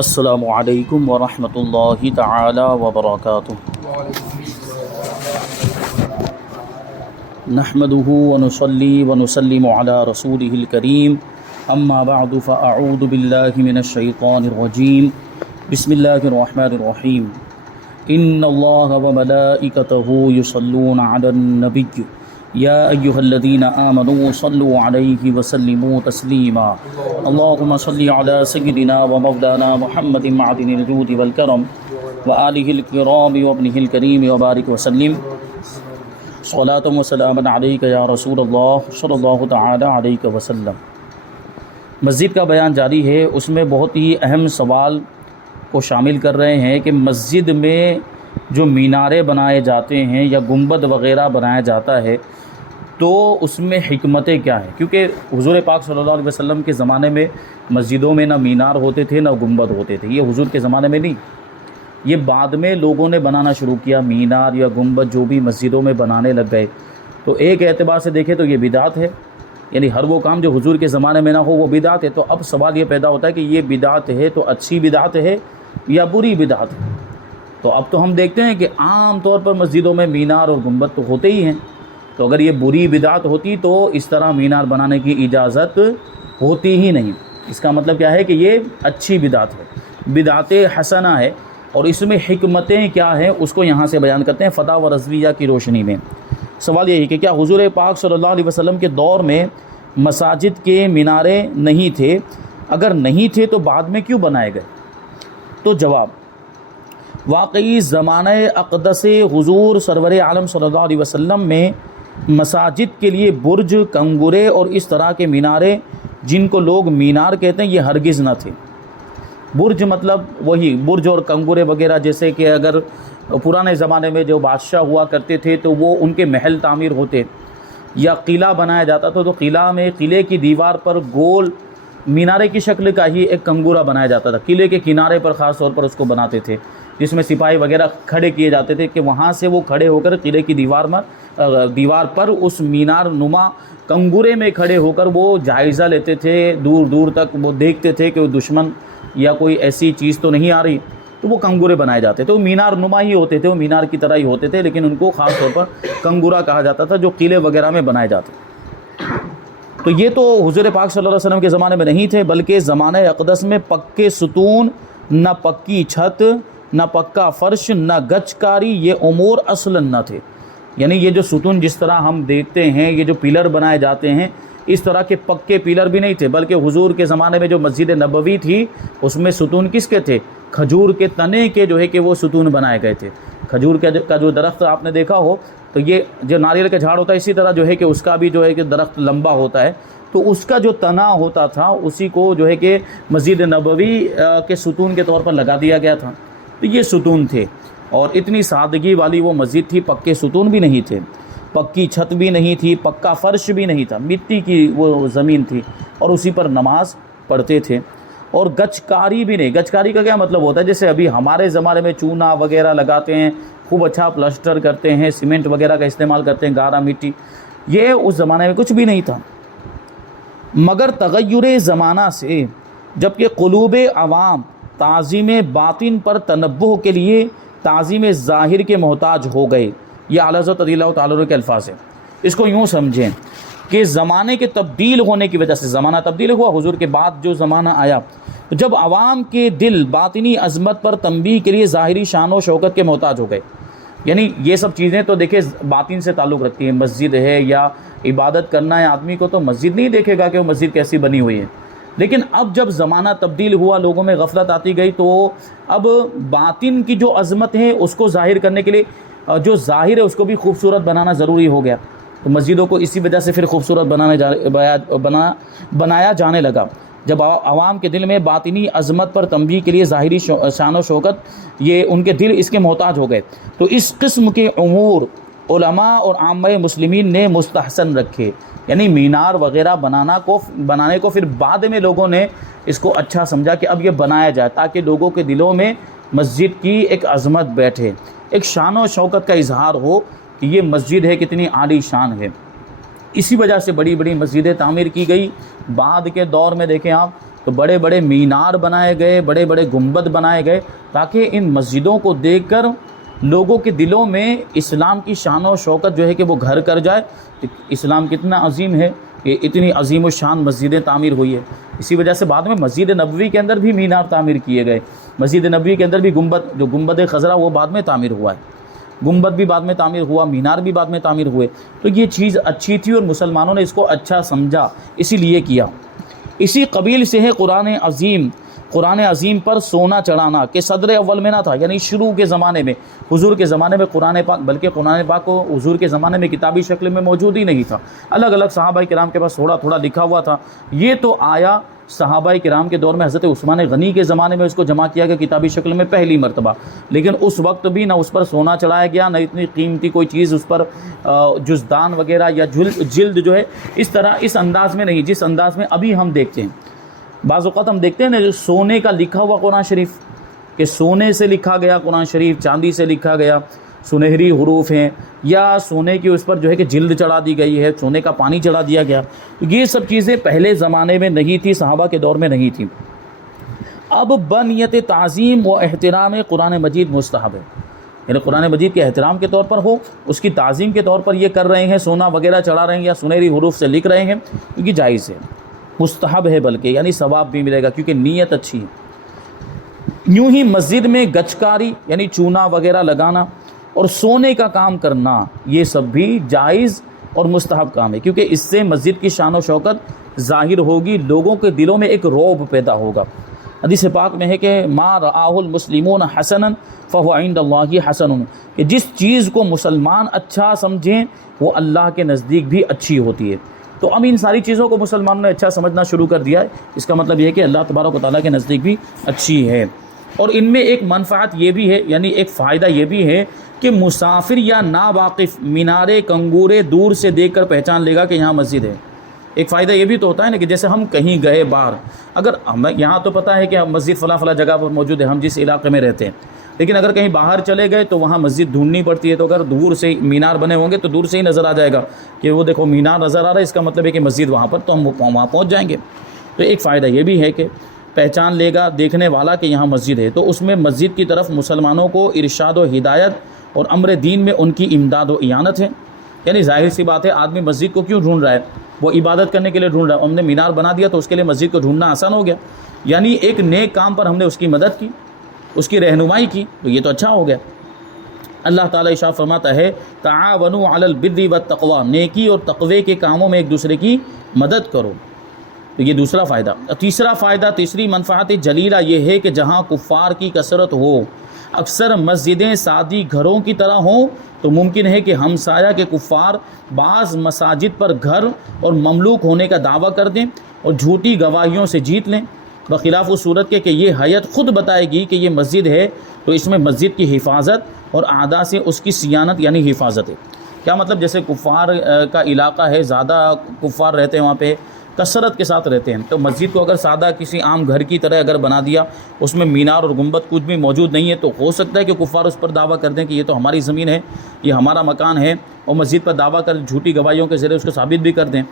السلام علیکم ورحمۃ اللہ تعالی وبرکاتہ۔ نحمده ونصلي ونسلم على رسوله الكريم، اما بعد فاعوذ بالله من الشیطان الرجیم، بسم اللہ الرحمن الرحیم۔ ان اللہ وملائکته یصلون علی النبی یا ایہا الذین آمنوا صلوا علیہ وسلموا تسلیما۔ اللہم صل علی سیدنا ومولانا محمد معدن الجود والکرم وآلہ الکرام وابنہ الکریم وبارک وسلم صلاۃ وسلاما علیک یا رسول اللہ صلی اللہ تعالی علیہ وسلم۔ مسجد کا بیان جاری ہے، اس میں بہت ہی اہم سوال کو شامل کر رہے ہیں کہ مسجد میں جو مینارے بنائے جاتے ہیں یا گنبد وغیرہ بنایا جاتا ہے تو اس میں حکمتیں کیا ہیں، کیونکہ حضور پاک صلی اللہ علیہ وسلم کے زمانے میں مسجدوں میں نہ مینار ہوتے تھے نہ گنبد ہوتے تھے، یہ حضور کے زمانے میں نہیں، یہ بعد میں لوگوں نے بنانا شروع کیا، مینار یا گنبد جو بھی مسجدوں میں بنانے لگ گئے۔ تو ایک اعتبار سے دیکھیں تو یہ بدعت ہے، یعنی ہر وہ کام جو حضور کے زمانے میں نہ ہو وہ بدعت ہے۔ تو اب سوال یہ پیدا ہوتا ہے کہ یہ بدعت ہے تو اچھی بدعت ہے یا بری بدعت ہے؟ تو اب تو ہم دیکھتے ہیں کہ عام طور پر مسجدوں میں مینار اور گنبد تو ہوتے ہی ہیں، تو اگر یہ بری بدعت ہوتی تو اس طرح مینار بنانے کی اجازت ہوتی ہی نہیں۔ اس کا مطلب کیا ہے کہ یہ اچھی بدعت ہے، بدعت حسنہ ہے، اور اس میں حکمتیں کیا ہیں اس کو یہاں سے بیان کرتے ہیں فتاوی رضویہ کی روشنی میں۔ سوال یہی کہ کیا حضور پاک صلی اللہ علیہ وسلم کے دور میں مساجد کے مینارے نہیں تھے؟ اگر نہیں تھے تو بعد میں کیوں بنائے گئے؟ تو جواب، واقعی زمانہ اقدس حضور سرور عالم صلی اللہ علیہ وسلم میں مساجد کے لیے برج، کنگرے اور اس طرح کے مینارے جن کو لوگ مینار کہتے ہیں یہ ہرگز نہ تھے۔ برج مطلب وہی برج اور کنگرے وغیرہ، جیسے کہ اگر پرانے زمانے میں جو بادشاہ ہوا کرتے تھے تو وہ ان کے محل تعمیر ہوتے، یا قلعہ بنایا جاتا تھا تو قلعے کی دیوار پر گول مینارے کی شکل کا ہی ایک کنگورا بنایا جاتا تھا، قلعے کے کنارے پر خاص طور پر اس کو بناتے تھے، جس میں سپاہی وغیرہ کھڑے کیے جاتے تھے کہ وہاں سے وہ کھڑے ہو کر قلعے کی دیوار پر اس مینار نما کنگورے میں کھڑے ہو کر وہ جائزہ لیتے تھے، دور دور تک وہ دیکھتے تھے کہ وہ دشمن یا کوئی ایسی چیز تو نہیں آ رہی، تو وہ کنگورے بنائے جاتے تھے۔ وہ مینار نما ہی ہوتے تھے، وہ مینار کی طرح ہی ہوتے تھے، لیکن ان کو خاص طور پر کنگورا کہا جاتا تھا جو قلعے وغیرہ میں بنائے جاتے۔ تو یہ تو حضور پاک صلی اللہ علیہ وسلم کے زمانے میں نہیں تھے، بلکہ زمانہ اقدس میں پکے ستون، نہ پکی چھت، نہ پکا فرش، نہ گچ کاری، یہ امور اصلاً نہ تھے۔ یعنی یہ جو ستون جس طرح ہم دیکھتے ہیں، یہ جو پلر بنائے جاتے ہیں، اس طرح کے پکے پلر بھی نہیں تھے، بلکہ حضور کے زمانے میں جو مسجد نبوی تھی اس میں ستون کس کے تھے؟ کھجور کے تنے کے جو ہے کہ وہ ستون بنائے گئے تھے۔ کھجور کا جو درخت آپ نے دیکھا ہو تو یہ جو ناریل کا جھاڑ ہوتا ہے اسی طرح جو ہے کہ اس کا بھی جو ہے کہ درخت لمبا ہوتا ہے، تو اس کا جو تنا ہوتا تھا اسی کو جو ہے کہ مسجد نبوی کے ستون کے طور پر لگا دیا گیا تھا۔ تو یہ ستون تھے، اور اتنی سادگی والی وہ مسجد تھی، پکے ستون بھی نہیں تھے، پکی چھت بھی نہیں تھی، پکا فرش بھی نہیں تھا، مٹی کی وہ زمین تھی اور اسی پر نماز پڑھتے تھے، اور گچکاری بھی نہیں۔ گچکاری کا کیا مطلب ہوتا ہے؟ جیسے ابھی ہمارے زمانے میں چونا وغیرہ لگاتے ہیں، خوب اچھا پلسٹر کرتے ہیں، سیمنٹ وغیرہ کا استعمال کرتے ہیں، گارا مٹی، یہ اس زمانے میں کچھ بھی نہیں تھا۔ مگر تغیر زمانہ سے جبکہ قلوب عوام تعظیم باطن پر تنبہ کے لیے تعظیم ظاہر کے محتاج ہو گئے، یہ اعلیٰ حضرت رضی اللہ تعالیٰ عنہ کے الفاظ ہیں۔ اس کو یوں سمجھیں کہ زمانے کے تبدیل ہونے کی وجہ سے، زمانہ تبدیل ہوا، حضور کے بعد جو زمانہ آیا، جب عوام کے دل باطنی عظمت پر تنبیہ کے لیے ظاہری شان و شوکت کے محتاج ہو گئے۔ یعنی یہ سب چیزیں تو دیکھیں باطن سے تعلق رکھتی ہیں، مسجد ہے یا عبادت کرنا ہے آدمی کو، تو مسجد نہیں دیکھے گا کہ وہ مسجد کیسی بنی ہوئی ہے، لیکن اب جب زمانہ تبدیل ہوا، لوگوں میں غفلت آتی گئی، تو اب باطن کی جو عظمت ہے اس کو ظاہر کرنے کے لیے جو ظاہر ہے اس کو بھی خوبصورت بنانا ضروری ہو گیا۔ تو مسجدوں کو اسی وجہ سے پھر خوبصورت بنایا جانے لگا، جب عوام کے دل میں باطنی عظمت پر تنبیہ کے لیے ظاہری شان و شوکت، یہ ان کے دل اس کے محتاج ہو گئے، تو اس قسم کے امور علماء اور عامہ مسلمین نے مستحسن رکھے۔ یعنی مینار وغیرہ بنانے کو پھر بعد میں لوگوں نے اس کو اچھا سمجھا کہ اب یہ بنایا جائے، تاکہ لوگوں کے دلوں میں مسجد کی ایک عظمت بیٹھے، ایک شان و شوکت کا اظہار ہو کہ یہ مسجد ہے، کتنی عالی شان ہے۔ اسی وجہ سے بڑی بڑی مسجدیں تعمیر کی گئی۔ بعد کے دور میں دیکھیں آپ تو بڑے بڑے مینار بنائے گئے، بڑے بڑے گنبد بنائے گئے، تاکہ ان مسجدوں کو دیکھ کر لوگوں کے دلوں میں اسلام کی شان و شوکت جو ہے کہ وہ گھر کر جائے، اسلام کتنا عظیم ہے، کہ اتنی عظیم و شان مسجدیں تعمیر ہوئی ہے۔ اسی وجہ سے بعد میں مسجد نبوی کے اندر بھی مینار تعمیر کیے گئے، مسجد نبوی کے اندر بھی گنبد، جو گنبد خضرا وہ بعد میں تعمیر ہوا ہے، گنبد بھی بعد میں تعمیر ہوا، مینار بھی بعد میں تعمیر ہوئے۔ تو یہ چیز اچھی تھی اور مسلمانوں نے اس کو اچھا سمجھا، اسی لیے کیا۔ اسی قبیل سے ہے قرآن عظیم پر سونا چڑھانا، کہ صدر اول میں نہ تھا، یعنی شروع کے زمانے میں، حضور کے زمانے میں قرآن پاک، بلکہ قرآن پاک کو حضور کے زمانے میں کتابی شکل میں موجود ہی نہیں تھا، الگ الگ صحابہ کرام کے پاس تھوڑا تھوڑا لکھا ہوا تھا۔ یہ تو آیا صحابہ کرام کے دور میں، حضرت عثمان غنی کے زمانے میں اس کو جمع کیا گیا کتابی شکل میں پہلی مرتبہ، لیکن اس وقت بھی نہ اس پر سونا چڑھایا گیا، نہ اتنی قیمتی کوئی چیز اس پر جزدان وغیرہ یا جلد جو ہے اس طرح اس انداز میں نہیں، جس انداز میں ابھی ہم دیکھتے ہیں۔ بعض اوقات ہم دیکھتے ہیں نا جو سونے کا لکھا ہوا قرآن شریف، کہ سونے سے لکھا گیا قرآن شریف، چاندی سے لکھا گیا، سنہری حروف ہیں، یا سونے کی اس پر جو ہے کہ جلد چڑھا دی گئی ہے، سونے کا پانی چڑھا دیا گیا، یہ سب چیزیں پہلے زمانے میں نہیں تھی، صحابہ کے دور میں نہیں تھی۔ اب بنیت تعظیم و احترام قرآن مجید مستحب ہے، یعنی قرآن مجید کے احترام کے طور پر ہو، اس کی تعظیم کے طور پر یہ کر رہے ہیں، سونا وغیرہ چڑھا رہے ہیں یا سنہری حروف سے لکھ رہے ہیں، کیونکہ جائز ہے، مستحب ہے، بلکہ یعنی ثواب بھی ملے گا کیونکہ نیت اچھی ہے۔ یوں ہی مسجد میں گچکاری یعنی چونا وغیرہ لگانا اور سونے کا کام کرنا، یہ سب بھی جائز اور مستحب کام ہے، کیونکہ اس سے مسجد کی شان و شوکت ظاہر ہوگی، لوگوں کے دلوں میں ایک رعب پیدا ہوگا۔ حدیث پاک میں ہے کہ ما رآہ المسلمون حسنا فهو عند اللہ حسن، کہ جس چیز کو مسلمان اچھا سمجھیں وہ اللہ کے نزدیک بھی اچھی ہوتی ہے۔ تو اب ان ساری چیزوں کو مسلمانوں نے اچھا سمجھنا شروع کر دیا ہے، اس کا مطلب یہ ہے کہ اللہ تبارک و تعالیٰ کے نزدیک بھی اچھی ہے۔ اور ان میں ایک منفعت یہ بھی ہے، یعنی ایک فائدہ یہ بھی ہے کہ مسافر یا ناواقف مینارے کنگورے دور سے دیکھ کر پہچان لے گا کہ یہاں مسجد ہے۔ ایک فائدہ یہ بھی تو ہوتا ہے نا کہ جیسے ہم کہیں گئے باہر، اگر ہمیں یہاں تو پتہ ہے کہ مسجد فلاں فلاں جگہ پر موجود ہے، ہم جس علاقے میں رہتے ہیں، لیکن اگر کہیں باہر چلے گئے تو وہاں مسجد ڈھونڈنی پڑتی ہے، تو اگر دور سے مینار بنے ہوں گے تو دور سے ہی نظر آ جائے گا کہ وہ دیکھو مینار نظر آ رہا ہے، اس کا مطلب ہے کہ مسجد وہاں پر، تو ہم وہاں پہنچ جائیں گے۔ تو ایک فائدہ یہ بھی ہے کہ پہچان لے گا دیکھنے والا کہ یہاں مسجد ہے، تو اس میں مسجد کی طرف مسلمانوں کو ارشاد و ہدایت اور امر دین میں ان کی امداد و اعانت ہے۔ یعنی ظاہر سی بات ہے، آدمی مسجد کو کیوں ڈھونڈ رہا ہے؟ وہ عبادت کرنے کے لیے ڈھونڈ رہا ہے، ہم نے مینار بنا دیا تو اس کے لیے مسجد کو ڈھونڈنا آسان ہو گیا، یعنی ایک نیک کام پر ہم نے اس کی مدد کی، اس کی رہنمائی کی، تو یہ تو اچھا ہو گیا۔ اللہ تعالیٰ ارشاد فرماتا ہے تعاونوا علی البر والتقوی، نیکی اور تقوی کے کاموں میں ایک دوسرے کی مدد کرو، تو یہ دوسرا فائدہ۔ تیسرا فائدہ، تیسری منفعت جلیلہ یہ ہے کہ جہاں کفار کی کثرت ہو، اکثر مسجدیں سادی گھروں کی طرح ہوں، تو ممکن ہے کہ ہمسایہ کے کفار بعض مساجد پر گھر اور مملوک ہونے کا دعویٰ کر دیں اور جھوٹی گواہیوں سے جیت لیں، بخلاف اس صورت کے کہ یہ ہیئت خود بتائے گی کہ یہ مسجد ہے، تو اس میں مسجد کی حفاظت اور اعداء سے اس کی صیانت یعنی حفاظت ہے۔ کیا مطلب؟ جیسے کفار کا علاقہ ہے، زیادہ کفار رہتے ہیں وہاں پہ، کثرت کے ساتھ رہتے ہیں، تو مسجد کو اگر سادہ کسی عام گھر کی طرح اگر بنا دیا، اس میں مینار اور گنبد کچھ بھی موجود نہیں ہے، تو ہو سکتا ہے کہ کفار اس پر دعویٰ کر دیں کہ یہ تو ہماری زمین ہے، یہ ہمارا مکان ہے، اور مسجد پر دعویٰ کر جھوٹی گواہیوں کے ذریعے اس کو ثابت بھی کر دیں۔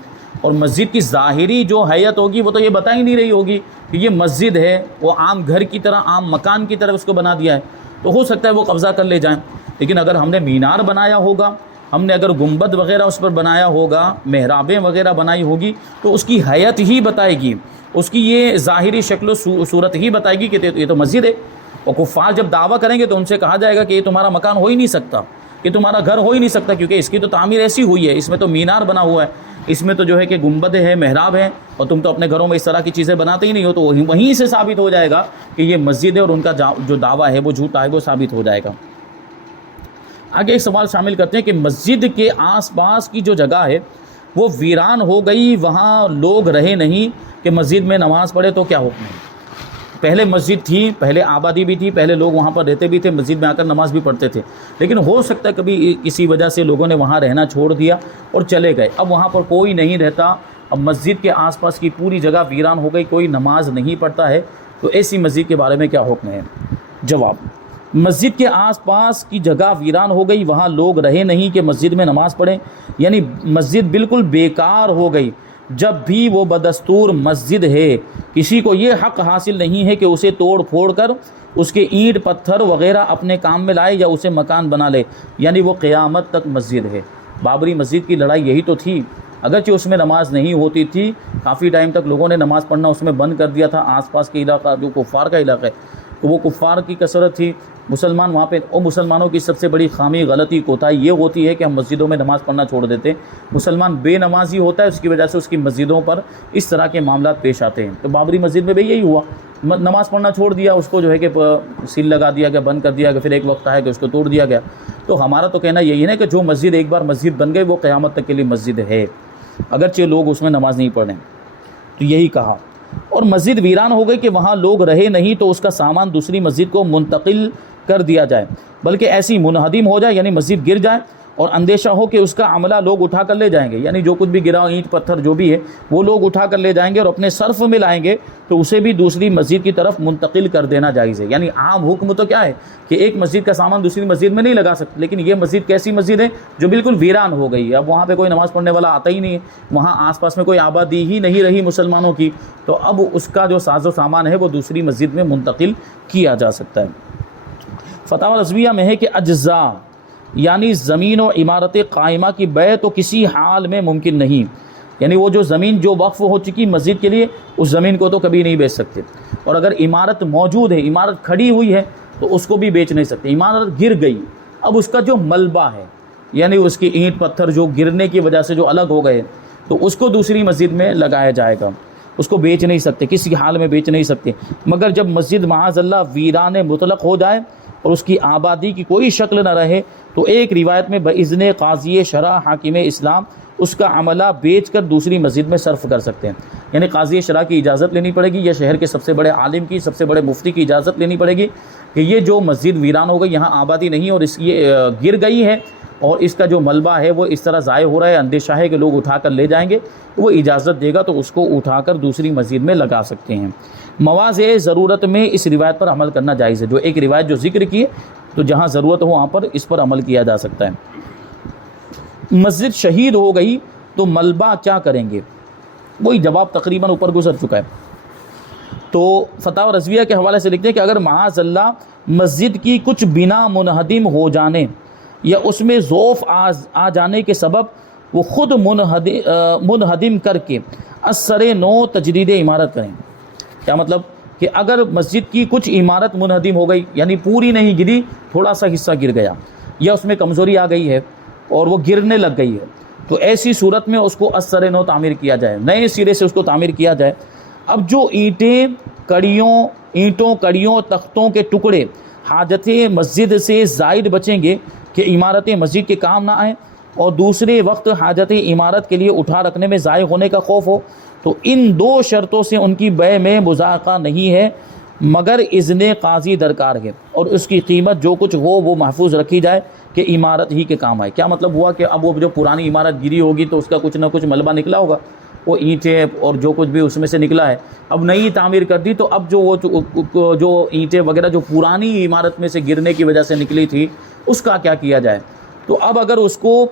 اور مسجد کی ظاہری جو حیت ہوگی وہ تو یہ بتا ہی نہیں رہی ہوگی کہ یہ مسجد ہے، وہ عام گھر کی طرح، عام مکان کی طرح اس کو بنا دیا ہے، تو ہو سکتا ہے وہ قبضہ کر لے جائیں۔ لیکن اگر ہم نے مینار بنایا ہوگا، ہم نے اگر گنبد وغیرہ اس پر بنایا ہوگا، محرابیں وغیرہ بنائی ہوگی، تو اس کی حیت ہی بتائے گی، اس کی یہ ظاہری شکل و صورت ہی بتائے گی کہ یہ تو مسجد ہے۔ اور کفار جب دعویٰ کریں گے تو ان سے کہا جائے گا کہ یہ تمہارا مکان ہو ہی نہیں سکتا، یہ تمہارا گھر ہو ہی نہیں سکتا، کیونکہ اس کی تو تعمیر ایسی ہوئی ہے، اس میں تو مینار بنا ہوا ہے، اس میں تو جو ہے کہ گنبد ہے، محراب ہے، اور تم تو اپنے گھروں میں اس طرح کی چیزیں بناتے ہی نہیں ہو، تو وہیں سے ثابت ہو جائے گا کہ یہ مسجد ہے، اور ان کا جو دعویٰ ہے وہ جھوٹا ہے، وہ ثابت ہو جائے گا۔ آگے ایک سوال شامل کرتے ہیں کہ مسجد کے آس پاس کی جو جگہ ہے وہ ویران ہو گئی، وہاں لوگ رہے نہیں کہ مسجد میں نماز پڑھے، تو کیا حکم ہے؟ پہلے مسجد تھی، پہلے آبادی بھی تھی، پہلے لوگ وہاں پر رہتے بھی تھے، مسجد میں آ کر نماز بھی پڑھتے تھے، لیکن ہو سکتا ہے کبھی کسی وجہ سے لوگوں نے وہاں رہنا چھوڑ دیا اور چلے گئے، اب وہاں پر کوئی نہیں رہتا، اب مسجد کے آس پاس کی پوری جگہ ویران ہو گئی، کوئی نماز نہیں پڑھتا ہے، تو ایسی مسجد کے بارے میں کیا حکم ہے؟ جواب: مسجد کے آس پاس کی جگہ ویران ہو گئی، وہاں لوگ رہے نہیں کہ مسجد میں نماز پڑھیں، یعنی مسجد بالکل بیکار ہو گئی، جب بھی وہ بدستور مسجد ہے، کسی کو یہ حق حاصل نہیں ہے کہ اسے توڑ پھوڑ کر اس کے اینٹ پتھر وغیرہ اپنے کام میں لائے یا اسے مکان بنا لے، یعنی وہ قیامت تک مسجد ہے۔ بابری مسجد کی لڑائی یہی تو تھی، اگرچہ اس میں نماز نہیں ہوتی تھی، کافی ٹائم تک لوگوں نے نماز پڑھنا اس میں بند کر دیا تھا، آس پاس کے علاقہ جو کفار کا علاقہ ہے تو وہ کفار کی کثرت تھی، مسلمان وہاں پہ، اور مسلمانوں کی سب سے بڑی خامی، غلطی، کوتاہی یہ ہوتی ہے کہ ہم مسجدوں میں نماز پڑھنا چھوڑ دیتے ہیں۔ مسلمان بے نمازی ہوتا ہے، اس کی وجہ سے اس کی مسجدوں پر اس طرح کے معاملات پیش آتے ہیں۔ تو بابری مسجد میں بھی یہی ہوا، نماز پڑھنا چھوڑ دیا، اس کو جو ہے کہ سیل لگا دیا گیا، بند کر دیا گیا، پھر ایک وقت آیا کہ اس کو توڑ دیا گیا۔ تو ہمارا تو کہنا یہی ہے کہ جو مسجد ایک بار مسجد بن گئی وہ قیامت تک کے لیے مسجد ہے، اگرچہ لوگ اس میں نماز نہیں پڑھیں۔ تو یہی کہا، اور مسجد ویران ہو گئی کہ وہاں لوگ رہے نہیں تو اس کا سامان دوسری مسجد کو منتقل کر دیا جائے، بلکہ ایسی منہدم ہو جائے، یعنی مسجد گر جائے اور اندیشہ ہو کہ اس کا عملہ لوگ اٹھا کر لے جائیں گے، یعنی جو کچھ بھی گرا، اینٹ پتھر جو بھی ہے وہ لوگ اٹھا کر لے جائیں گے اور اپنے صرف میں لائیں گے، تو اسے بھی دوسری مسجد کی طرف منتقل کر دینا جائز ہے۔ یعنی عام حکم تو کیا ہے کہ ایک مسجد کا سامان دوسری مسجد میں نہیں لگا سکتے، لیکن یہ مسجد کیسی مسجد ہے جو بالکل ویران ہو گئی ہے، اب وہاں پہ کوئی نماز پڑھنے والا آتا ہی نہیں ہے، وہاں آس پاس میں کوئی آبادی ہی نہیں رہی مسلمانوں کی، تو اب اس کا جو ساز و سامان ہے وہ دوسری مسجد میں منتقل کیا جا سکتا ہے۔ فتاوی رضویہ میں ہے کہ اجزاء یعنی زمین و عمارت قائمہ کی بیع تو کسی حال میں ممکن نہیں، یعنی وہ جو زمین جو وقف ہو چکی مسجد کے لیے، اس زمین کو تو کبھی نہیں بیچ سکتے، اور اگر عمارت موجود ہے، عمارت کھڑی ہوئی ہے تو اس کو بھی بیچ نہیں سکتے۔ عمارت گر گئی، اب اس کا جو ملبہ ہے، یعنی اس کی اینٹ پتھر جو گرنے کی وجہ سے جو الگ ہو گئے، تو اس کو دوسری مسجد میں لگایا جائے گا، اس کو بیچ نہیں سکتے، کسی حال میں بیچ نہیں سکتے، مگر جب مسجد معاذ اللہ ویران مطلق ہو جائے اور اس کی آبادی کی کوئی شکل نہ رہے، تو ایک روایت میں بإذن قاضی شرع حاکم اسلام اس کا عملہ بیچ کر دوسری مسجد میں صرف کر سکتے ہیں، یعنی قاضی شرع کی اجازت لینی پڑے گی یا شہر کے سب سے بڑے عالم کی، سب سے بڑے مفتی کی اجازت لینی پڑے گی کہ یہ جو مسجد ویران ہو گئی، یہاں آبادی نہیں اور یہ گر گئی ہے اور اس کا جو ملبہ ہے وہ اس طرح ضائع ہو رہا ہے، اندیشہ ہے کہ لوگ اٹھا کر لے جائیں گے، تو وہ اجازت دے گا تو اس کو اٹھا کر دوسری مسجد میں لگا سکتے ہیں۔ مواضع ضرورت میں اس روایت پر عمل کرنا جائز ہے، جو ایک روایت جو ذکر کی ہے تو جہاں ضرورت ہو وہاں پر اس پر عمل کیا جا سکتا ہے۔ مسجد شہید ہو گئی تو ملبہ کیا کریں گے؟ وہی جواب تقریباً اوپر گزر چکا ہے۔ تو فتاوی رضویہ کے حوالے سے لکھتے ہیں کہ اگر معاذ اللہ مسجد کی کچھ بنا منہدم ہو جانے یا اس میں ضعف آ جانے کے سبب وہ خود منہدم کر کے اثر نو تجدید عمارت کریں۔ کیا مطلب کہ اگر مسجد کی کچھ عمارت منہدم ہو گئی، یعنی پوری نہیں گری، تھوڑا سا حصہ گر گیا یا اس میں کمزوری آ گئی ہے اور وہ گرنے لگ گئی ہے، تو ایسی صورت میں اس کو اثر نو تعمیر کیا جائے، نئے سرے سے اس کو تعمیر کیا جائے۔ اب جو اینٹوں کڑیوں تختوں کے ٹکڑے حاجت مسجد سے زائد بچیں گے کہ عمارت مسجد کے کام نہ آئیں اور دوسرے وقت حاجت عمارت کے لیے اٹھا رکھنے میں ضائع ہونے کا خوف ہو، تو ان دو شرطوں سے ان کی بیع میں مذاقہ نہیں ہے، مگر اذن قاضی درکار ہے، اور اس کی قیمت جو کچھ ہو وہ محفوظ رکھی جائے کہ عمارت ہی کے کام آئے۔ کیا مطلب ہوا کہ اب وہ جو پرانی عمارت گری ہوگی تو اس کا کچھ نہ کچھ ملبہ نکلا ہوگا، وہ اینٹیں اور جو کچھ بھی اس میں سے نکلا ہے، اب نئی تعمیر کر دی تو اب جو اینٹیں وغیرہ جو پرانی عمارت میں سے گرنے کی وجہ سے نکلی تھی اس کا کیا جائے؟ تو اب اگر اس کو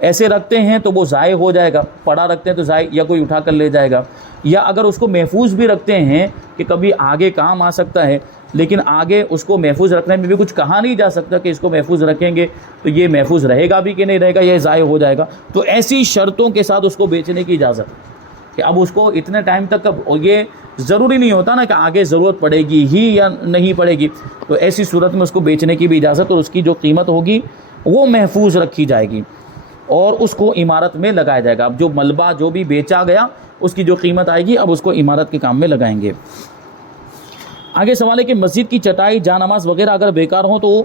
ایسے رکھتے ہیں تو وہ ضائع ہو جائے گا، پڑا رکھتے ہیں تو ضائع، یا کوئی اٹھا کر لے جائے گا، یا اگر اس کو محفوظ بھی رکھتے ہیں کہ کبھی آگے کام آ سکتا ہے، لیکن آگے اس کو محفوظ رکھنے میں بھی کچھ کہا نہیں جا سکتا کہ اس کو محفوظ رکھیں گے تو یہ محفوظ رہے گا بھی کہ نہیں رہے گا، یہ ضائع ہو جائے گا، تو ایسی شرطوں کے ساتھ اس کو بیچنے کی اجازت ہے کہ اب اس کو اتنے ٹائم تک، اور یہ ضروری نہیں ہوتا نا کہ آگے ضرورت پڑے گی ہی یا نہیں پڑے گی، تو ایسی صورت میں اس کو بیچنے کی بھی اجازت، اور اس کی جو قیمت ہوگی وہ محفوظ رکھی جائے گی اور اس کو عمارت میں لگایا جائے گا۔ اب جو ملبہ جو بھی بیچا گیا اس کی جو قیمت آئے گی اب اس کو عمارت کے کام میں لگائیں گے۔ آگے سوال ہے کہ مسجد کی چٹائی جا نماز وغیرہ اگر بیکار ہوں تو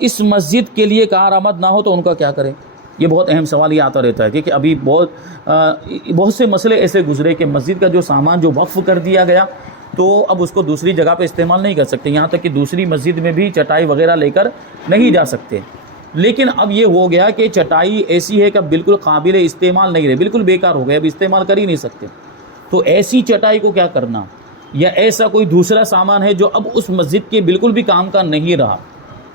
اس مسجد کے لیے کارآمد نہ ہو تو ان کا کیا کریں؟ یہ بہت اہم سوال یہ آتا رہتا ہے کہ ابھی بہت سے مسئلے ایسے گزرے کہ مسجد کا جو سامان جو وقف کر دیا گیا تو اب اس کو دوسری جگہ پہ استعمال نہیں کر سکتے، یہاں تک کہ دوسری مسجد میں بھی چٹائی وغیرہ لے کر نہیں جا سکتے۔ لیکن اب یہ ہو گیا کہ چٹائی ایسی ہے کہ اب بالکل قابل استعمال نہیں رہے، بالکل بیکار ہو گئے، اب استعمال کر ہی نہیں سکتے، تو ایسی چٹائی کو کیا کرنا؟ یا ایسا کوئی دوسرا سامان ہے جو اب اس مسجد کے بالکل بھی کام کا نہیں رہا،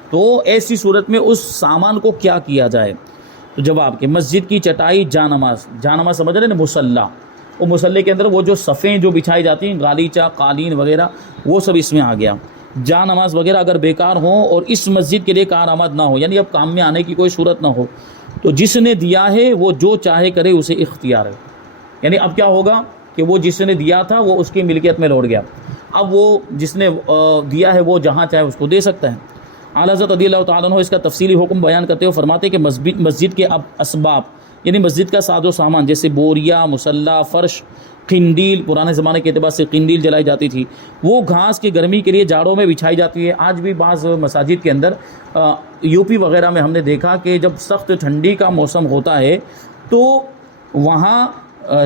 تو ایسی صورت میں اس سامان کو کیا کیا جائے؟ تو جواب کہ مسجد کی چٹائی جا نماز سمجھ رہے ہیں، مصلی وہ مصلی کے اندر وہ جو صفیں جو بچھائی جاتی ہیں غالیچہ قالین وغیرہ وہ سب اس میں آ گیا. جا نماز وغیرہ اگر بیکار ہوں اور اس مسجد کے لیے کارآمد نہ ہو یعنی اب کام میں آنے کی کوئی صورت نہ ہو تو جس نے دیا ہے وہ جو چاہے کرے اسے اختیار ہے. یعنی اب کیا ہوگا کہ وہ جس نے دیا تھا وہ اس کی ملکیت میں لوٹ گیا, اب وہ جس نے دیا ہے وہ جہاں چاہے اس کو دے سکتا ہے. اعلیٰ حضرت رضی اللہ تعالیٰ عنہ اس کا تفصیلی حکم بیان کرتے ہوئے فرماتے ہیں کہ مسجد کے اسباب یعنی مسجد کا ساز و سامان جیسے بوریا, مصلی, فرش, قندیل, پرانے زمانے کے اعتبار سے قندیل جلائی جاتی تھی, وہ گھاس کی گرمی کے لیے جاڑوں میں بچھائی جاتی ہے. آج بھی بعض مساجد کے اندر یو پی وغیرہ میں ہم نے دیکھا کہ جب سخت ٹھنڈی کا موسم ہوتا ہے تو وہاں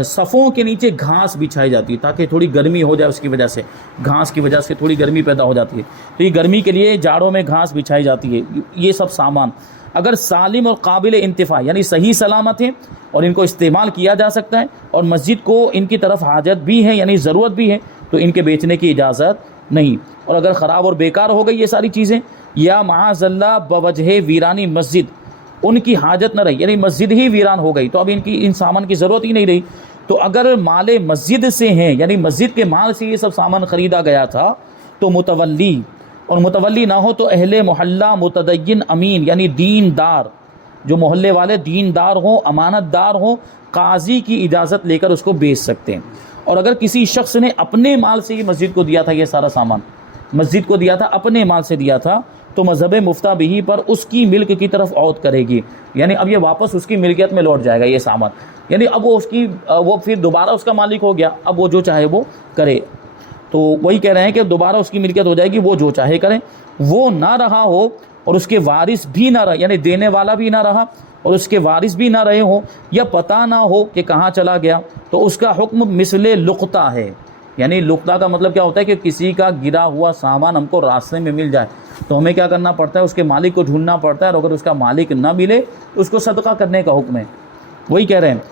صفوں کے نیچے گھاس بچھائی جاتی ہے تاکہ تھوڑی گرمی ہو جائے, اس کی وجہ سے گھاس کی وجہ سے تھوڑی گرمی پیدا ہو جاتی ہے, تو یہ گرمی کے لیے جاڑوں میں گھاس بچھائی جاتی ہے. یہ سب سامان اگر سالم اور قابل انتفاع یعنی صحیح سلامت ہیں اور ان کو استعمال کیا جا سکتا ہے اور مسجد کو ان کی طرف حاجت بھی ہے یعنی ضرورت بھی ہے تو ان کے بیچنے کی اجازت نہیں. اور اگر خراب اور بیکار ہو گئی یہ ساری چیزیں یا معاذ اللہ بوجہ ویرانی مسجد ان کی حاجت نہ رہی یعنی مسجد ہی ویران ہو گئی تو اب ان سامان کی ضرورت ہی نہیں رہی, تو اگر مال مسجد سے ہیں یعنی مسجد کے مال سے یہ سب سامان خریدا گیا تھا تو متولی, اور متولی نہ ہو تو اہل محلہ متدین امین یعنی دیندار, جو محلے والے دیندار ہوں امانت دار ہوں, قاضی کی اجازت لے کر اس کو بیچ سکتے ہیں. اور اگر کسی شخص نے اپنے مال سے یہ مسجد کو دیا تھا, یہ سارا سامان مسجد کو دیا تھا, اپنے مال سے دیا تھا, تو مذہب مفتہ بہی پر اس کی ملک کی طرف عود کرے گی یعنی اب یہ واپس اس کی ملکیت میں لوٹ جائے گا یہ سامان, یعنی اب وہ پھر دوبارہ اس کا مالک ہو گیا, اب وہ جو چاہے وہ کرے. تو وہی کہہ رہے ہیں کہ دوبارہ اس کی ملکیت ہو جائے گی, وہ جو چاہے کریں. وہ نہ رہا ہو اور اس کے وارث بھی نہ رہا یعنی دینے والا بھی نہ رہا اور اس کے وارث بھی نہ رہے ہوں یا پتہ نہ ہو کہ کہاں چلا گیا تو اس کا حکم مثل لقطہ ہے. یعنی لقطہ کا مطلب کیا ہوتا ہے کہ کسی کا گرا ہوا سامان ہم کو راستے میں مل جائے تو ہمیں کیا کرنا پڑتا ہے, اس کے مالک کو ڈھونڈنا پڑتا ہے, اور اگر اس کا مالک نہ ملے تو اس کو صدقہ کرنے کا حکم ہے. وہی کہہ رہے ہیں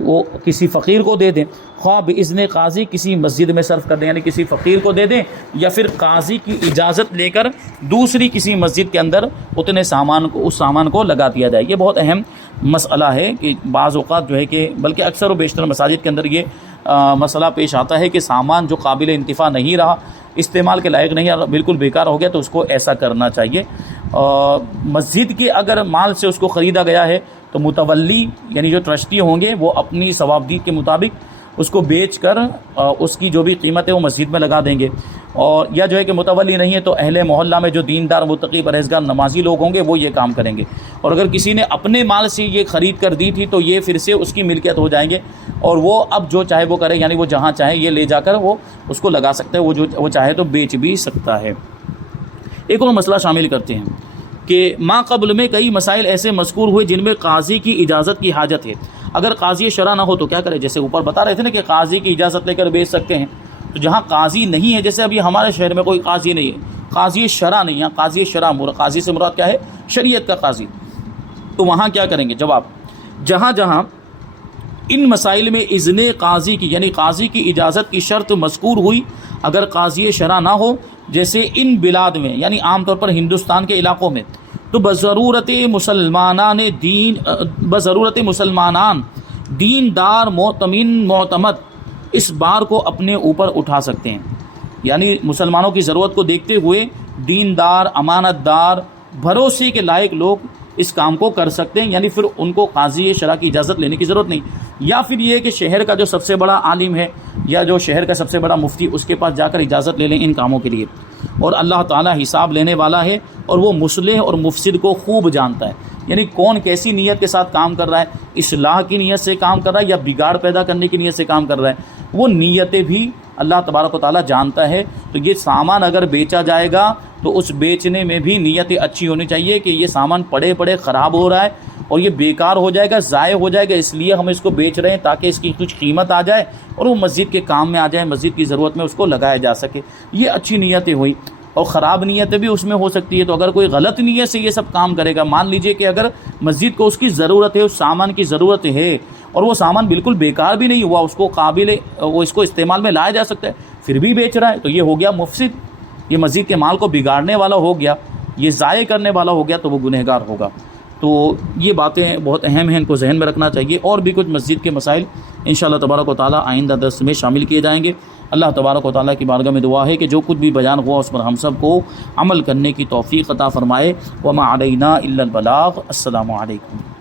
وہ کسی فقیر کو دے دیں, خواہ باذن قاضی کسی مسجد میں صرف کر دیں یعنی کسی فقیر کو دے دیں یا پھر قاضی کی اجازت لے کر دوسری کسی مسجد کے اندر اتنے سامان کو اس سامان کو لگا دیا جائے. یہ بہت اہم مسئلہ ہے کہ بعض اوقات جو ہے کہ بلکہ اکثر و بیشتر مساجد کے اندر یہ مسئلہ پیش آتا ہے کہ سامان جو قابل انتفاع نہیں رہا, استعمال کے لائق نہیں, بالکل بیکار ہو گیا تو اس کو ایسا کرنا چاہیے. مسجد کے اگر مال سے اس کو خریدا گیا ہے تو متولی یعنی جو ٹرسٹی ہوں گے وہ اپنی ثوابدید کے مطابق اس کو بیچ کر اس کی جو بھی قیمت ہے وہ مسجد میں لگا دیں گے. اور یا جو ہے کہ متولی نہیں ہے تو اہل محلہ میں جو دیندار متقی پرہیزگار نمازی لوگ ہوں گے وہ یہ کام کریں گے. اور اگر کسی نے اپنے مال سے یہ خرید کر دی تھی تو یہ پھر سے اس کی ملکیت ہو جائیں گے اور وہ اب جو چاہے وہ کرے یعنی وہ جہاں چاہے یہ لے جا کر وہ اس کو لگا سکتا ہے, وہ چاہے تو بیچ بھی سکتا ہے. ایک اور مسئلہ شامل کرتے ہیں کہ ما قبل میں کئی مسائل ایسے مذکور ہوئے جن میں قاضی کی اجازت کی حاجت ہے. اگر قاضی شرع نہ ہو تو کیا کرے, جیسے اوپر بتا رہے تھے نا کہ قاضی کی اجازت لے کر بیچ سکتے ہیں, تو جہاں قاضی نہیں ہے جیسے ابھی ہمارے شہر میں کوئی قاضی نہیں ہے, قاضی شرع نہیں ہے, قاضی شرع قاضی سے مراد کیا ہے, شریعت کا قاضی, تو وہاں کیا کریں گے. جواب, جہاں جہاں ان مسائل میں اذن قاضی کی یعنی قاضی کی اجازت کی شرط مذکور ہوئی, اگر قاضی شرع نہ ہو جیسے ان بلاد میں یعنی عام طور پر ہندوستان کے علاقوں میں, تو بضرورت مسلمانان دیندار معتمن معتمد اس بار کو اپنے اوپر اٹھا سکتے ہیں. یعنی مسلمانوں کی ضرورت کو دیکھتے ہوئے دیندار امانت دار بھروسے کے لائق لوگ اس کام کو کر سکتے ہیں, یعنی پھر ان کو قاضی شرع کی اجازت لینے کی ضرورت نہیں. یا پھر یہ کہ شہر کا جو سب سے بڑا عالم ہے یا جو شہر کا سب سے بڑا مفتی اس کے پاس جا کر اجازت لے لیں ان کاموں کے لیے. اور اللہ تعالیٰ حساب لینے والا ہے اور وہ مصلح اور مفسد کو خوب جانتا ہے, یعنی کون کیسی نیت کے ساتھ کام کر رہا ہے, اصلاح کی نیت سے کام کر رہا ہے یا بگاڑ پیدا کرنے کی نیت سے کام کر رہا ہے, وہ نیتیں بھی اللہ تبارک و تعالیٰ جانتا ہے. تو یہ سامان اگر بیچا جائے گا تو اس بیچنے میں بھی نیتیں اچھی ہونی چاہیے کہ یہ سامان پڑے پڑے خراب ہو رہا ہے اور یہ بیکار ہو جائے گا, ضائع ہو جائے گا, اس لیے ہم اس کو بیچ رہے ہیں تاکہ اس کی کچھ قیمت آ جائے اور وہ مسجد کے کام میں آ جائے, مسجد کی ضرورت میں اس کو لگایا جا سکے. یہ اچھی نیتیں ہوئی. اور خراب نیتیں بھی اس میں ہو سکتی ہے. تو اگر کوئی غلط نیت سے یہ سب کام کرے گا, مان لیجئے کہ اگر مسجد کو اس کی ضرورت ہے, اس سامان کی ضرورت ہے اور وہ سامان بالکل بیکار بھی نہیں ہوا, اس کو قابل وہ اس کو استعمال میں لایا جا سکتا ہے, پھر بھی بیچ رہا ہے, تو یہ ہو گیا مفسد, یہ مسجد کے مال کو بگاڑنے والا ہو گیا, یہ ضائع کرنے والا ہو گیا, تو وہ گنہگار ہوگا. تو یہ باتیں بہت اہم ہیں, ان کو ذہن میں رکھنا چاہیے. اور بھی کچھ مسجد کے مسائل انشاءاللہ تبارک و تعالیٰ آئندہ درس میں شامل کیے جائیں گے۔ اللہ تبارک و تعالیٰ کی بارگاہ میں دعا ہے کہ جو کچھ بھی بیان ہوا اس پر ہم سب کو عمل کرنے کی توفیق عطا فرمائے۔ وما علینا الا البلاغ۔ السلام علیکم۔